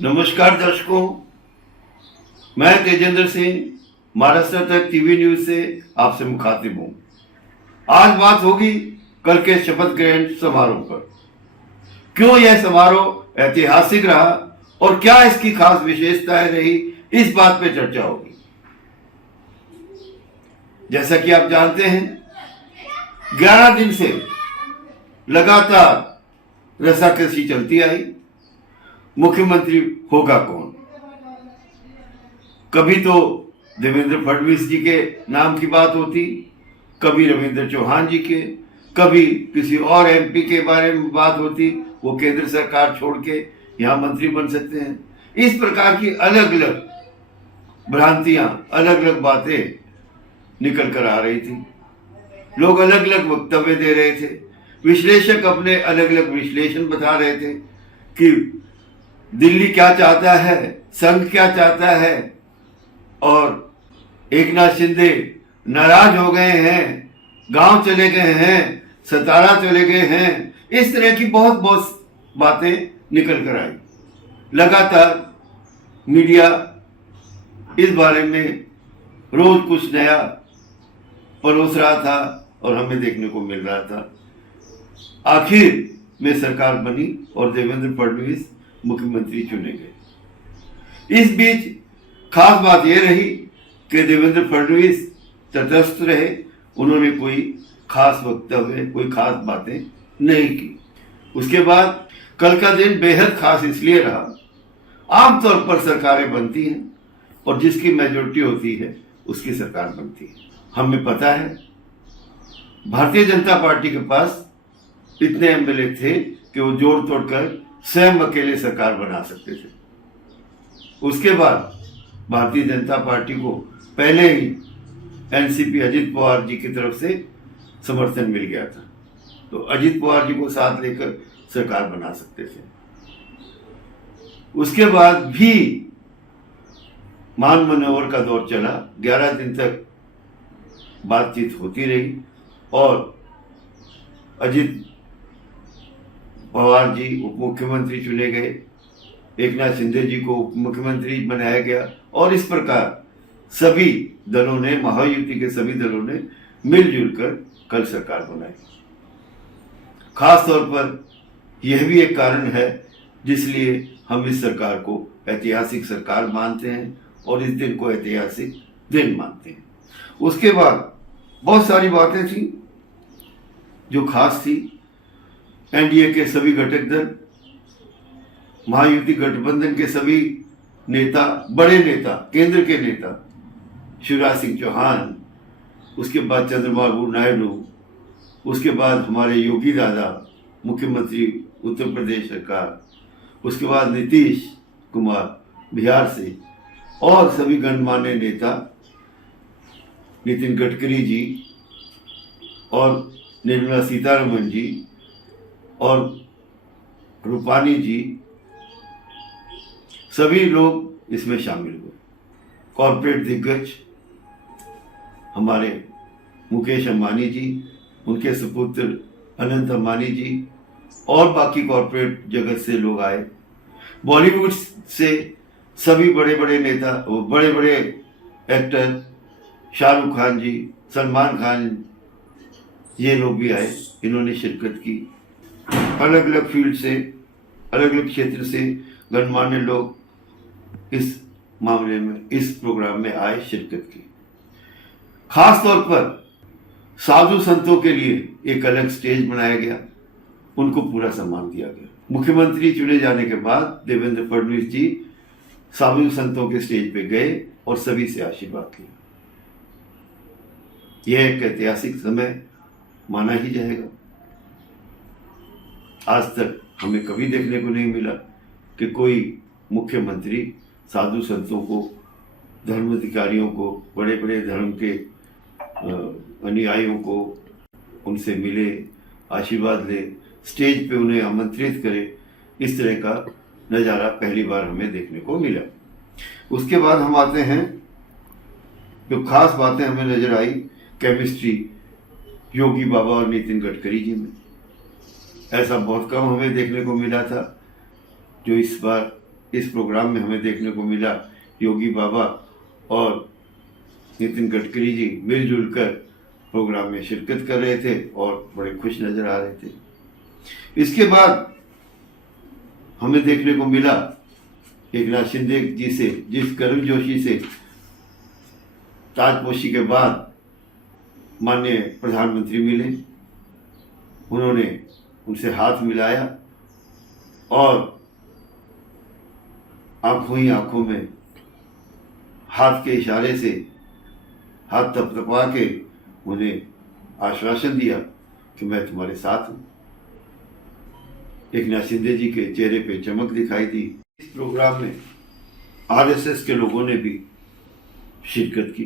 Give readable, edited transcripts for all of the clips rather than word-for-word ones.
नमस्कार दर्शकों, मैं तेजेंद्र सिंह महाराष्ट्र तक टीवी न्यूज से आपसे मुखातिब हूं। आज बात होगी कल के शपथ ग्रहण समारोह पर। क्यों यह समारोह ऐतिहासिक रहा और क्या इसकी खास विशेषताएं रही, इस बात पे चर्चा होगी। जैसा कि आप जानते हैं, 11 दिन से लगातार रसाकसी चलती आई। मुख्यमंत्री होगा कौन? कभी तो देवेंद्र फडणवीस जी के नाम की बात होती, कभी रविंद्र चौहान जी के, कभी किसी और एमपी के बारे में बात होती, वो केंद्र सरकार छोड़ के यहां मंत्री बन सकते हैं। इस प्रकार की अलग अलग भ्रांतियां, अलग अलग बातें निकल कर आ रही थी। लोग अलग अलग वक्तव्य दे रहे थे, विश्लेषक अपने अलग अलग विश्लेषण बता रहे थे कि दिल्ली क्या चाहता है, संघ क्या चाहता है, और एकनाथ शिंदे नाराज हो गए हैं, गांव चले गए हैं, सतारा चले गए हैं। इस तरह की बहुत बहुत बातें निकल कर आई। लगातार मीडिया इस बारे में रोज कुछ नया परोस रहा था और हमें देखने को मिल रहा था। आखिर में सरकार बनी और देवेंद्र फडणवीस मुख्यमंत्री चुने गए। इस बीच खास बात यह रही कि देवेंद्र फडणवीस तटस्थ रहे। उन्होंने कोई खास वक्तव्य, कोई खास बातें नहीं की। उसके बाद कल का दिन बेहद खास इसलिए रहा, आमतौर पर सरकारें बनती हैं और जिसकी मेजोरिटी होती है उसकी सरकार बनती है। हमें पता है भारतीय जनता पार्टी के पास इतने एमएलए थे कि वो जोड़ तोड़कर स्वयं अकेले सरकार बना सकते थे। उसके बाद भारतीय जनता पार्टी को पहले ही एनसीपी अजित पवार जी की तरफ से समर्थन मिल गया था, तो अजित पवार जी को साथ लेकर सरकार बना सकते थे। उसके बाद भी मान मनोवर का दौर चला। 11 दिन तक बातचीत होती रही और अजित पवार जी उप मुख्यमंत्री चुने गए, एकनाथ शिंदे जी को उप मुख्यमंत्री बनाया गया और इस प्रकार सभी दलों ने, महायुति के सभी दलों ने मिलजुल कर कल सरकार बनाई। खास तौर पर यह भी एक कारण है जिसलिए हम इस सरकार को ऐतिहासिक सरकार मानते हैं और इस दिन को ऐतिहासिक दिन मानते हैं। उसके बाद बहुत सारी बातें थी जो खास थी। एनडीए के सभी घटक दल, महायुति गठबंधन के सभी नेता, बड़े नेता, केंद्र के नेता, शिवराज सिंह चौहान, उसके बाद चंद्रबाबू नायडू, उसके बाद हमारे योगी दादा मुख्यमंत्री उत्तर प्रदेश सरकार, उसके बाद नीतीश कुमार बिहार से, और सभी गणमान्य नेता, नितिन गडकरी जी और निर्मला सीतारमण जी और रूपानी जी, सभी लोग इसमें शामिल हुए। कॉर्पोरेट दिग्गज हमारे मुकेश अंबानी जी, उनके सुपुत्र अनंत अंबानी जी और बाकी कॉर्पोरेट जगत से लोग आए। बॉलीवुड से सभी बड़े बड़े नेता, बड़े बड़े एक्टर, शाहरुख खान जी, सलमान खान, ये लोग भी आए। इन्होंने शिरकत की। अलग अलग फील्ड से, अलग अलग क्षेत्र से गणमान्य लोग इस मामले में, इस प्रोग्राम में आए, शिरकत की। खास तौर पर साधु संतों के लिए एक अलग स्टेज बनाया गया, उनको पूरा सम्मान दिया गया। मुख्यमंत्री चुने जाने के बाद देवेंद्र फडणवीस जी साधु संतों के स्टेज पे गए और सभी से आशीर्वाद लिया। यह एक ऐतिहासिक समय माना ही जाएगा। आज तक हमें कभी देखने को नहीं मिला कि कोई मुख्यमंत्री साधु संतों को, धर्म अधिकारियों को, बड़े बड़े धर्म के अनुयायियों को उनसे मिले, आशीर्वाद ले, स्टेज पे उन्हें आमंत्रित करे। इस तरह का नज़ारा पहली बार हमें देखने को मिला। उसके बाद हम आते हैं, जो खास बातें हमें नजर आई, केमिस्ट्री योगी बाबा और नितिन गडकरी जी में। ऐसा बहुत कम हमें देखने को मिला था जो इस बार इस प्रोग्राम में हमें देखने को मिला योगी बाबा और नितिन गडकरी जी मिलजुल कर प्रोग्राम में शिरकत कर रहे थे और बड़े खुश नजर आ रहे थे। इसके बाद हमें देखने को मिला एकनाथ शिंदे जी से, जिस गर्मजोशी से ताजपोशी के बाद माननीय प्रधानमंत्री मिले, उन्होंने उनसे हाथ मिलाया और आंखों ही आंखों में हाथ के इशारे से हाथ थपथपा के उन्हें आश्वासन दिया कि मैं तुम्हारे साथ हूं। एकनाथ शिंदे जी के चेहरे पे चमक दिखाई दी। इस प्रोग्राम में आरएसएस के लोगों ने भी शिरकत की।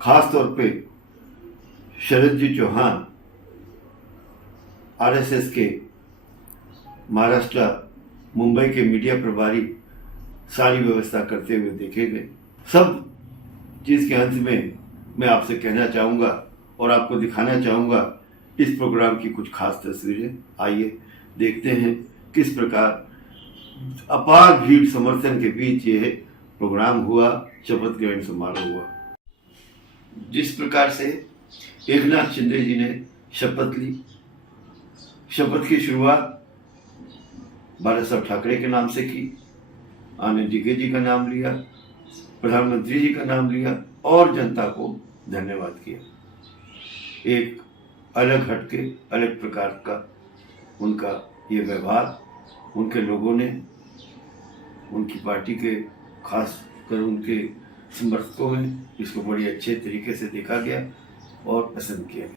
खास तौर पे शरद जी चौहान आरएसएस के महाराष्ट्र मुंबई के मीडिया प्रभारी सारी व्यवस्था करते हुए देखे गए। सब चीज के अंत में मैं आपसे कहना चाहूँगा और आपको दिखाना चाहूँगा इस प्रोग्राम की कुछ खास तस्वीरें। आइए देखते हैं किस प्रकार अपार भीड़ समर्थन के बीच ये प्रोग्राम हुआ, शपथ ग्रहण समारोह हुआ। जिस प्रकार से एकनाथ शिंदे जी ने शपथ ली, शपथ की शुरुआत बाला साहब ठाकरे के नाम से की, आनंद डीके जी का नाम लिया, प्रधानमंत्री जी का नाम लिया और जनता को धन्यवाद किया। एक अलग हटके अलग प्रकार का उनका ये व्यवहार, उनके लोगों ने, उनकी पार्टी के खास कर उनके समर्थकों ने इसको बड़ी अच्छे तरीके से देखा गया और पसंद किया गया।